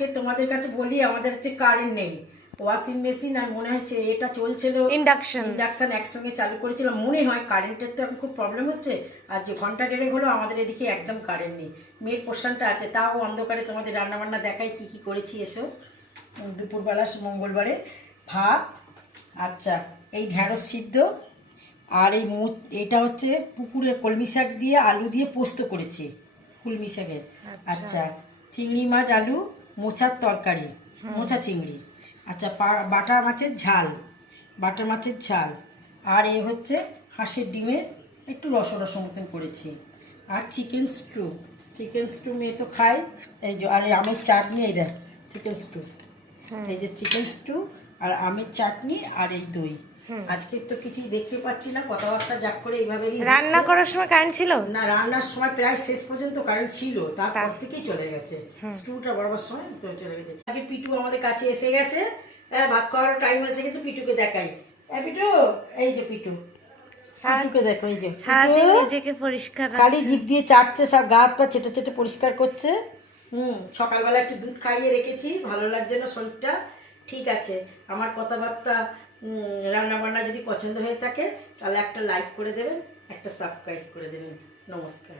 আজকে তোমাদের কাছে বলি, আমাদের হচ্ছে কারেন্ট নেই, ওয়াশিং মেশিন আর মনে হচ্ছে এটা চলছিল ইন্ডাকশন একসঙ্গে চালু করেছিলাম মনে হয়। কারেন্টের তো এখন খুব প্রবলেম হচ্ছে, আর যে ঘন্টা দেড়েক হলো আমাদের এদিকে একদম কারেন্ট নেই। মেয়ের পোর্শনটা আছে, তাও অন্ধকারে তোমাদের রান্নাবান্না দেখাই কি কি করেছি। এসো, দুপুরবেলা মঙ্গলবারে ভাত, আচ্ছা এই ঢ্যাঁড়স সিদ্ধ, আর এই এটা হচ্ছে পুকুরের কলমি শাক দিয়ে আলু দিয়ে পোস্ত করেছি, কলমি শাকের। আচ্ছা চিংড়ি মাছ আলু মোচার তরকারি, মোচা চিংড়ি। আচ্ছা বাটা মাছের ঝাল, আর এ হচ্ছে হাঁসের ডিমের একটু রস মতন করেছি। আর চিকেন স্টু মেয়ে তো খায়, এই যে। আর এই আমের চাটনি, এই দেখ চিকেন স্টু, এই যে চিকেন স্টু আর আমের চাটনি আর এই দই। আজকে তো কিছুই দেখতে পাচ্ছি না, কথাবার্তা যাক করে এইভাবেই। রান্না করার সময় কারেন্ট ছিল না, রান্নার সময় প্রায় শেষ পর্যন্ত কারেন্ট ছিল, তারপর থেকেই চলে গেছে। স্টুটা বরাবর সময় তো চলে গেছে। আগে পিটু আমাদের কাছে এসে গেছে, ভাত খাওয়ার টাইম এসে গেছে। পিটুকে দেখাই, পিটু, এই যে পিটু, পিটুকে দেখো, এই যে নিজেকে পরিষ্কার খালি জিভ দিয়ে চাটছে, সব গা হাত পা চেটে চেটে পরিষ্কার করছে। সকালবেলা একটু দুধ খাইয়ে রেখেছি, ভালো লাগছে না শরীরটা। ঠিক আছে, আমার কথাবার্তা রান্নাবান্না যদি পছন্দ হয়ে থাকে তাহলে একটা লাইক করে দেবেন, একটা সাবস্ক্রাইব করে দেবেন। নমস্কার।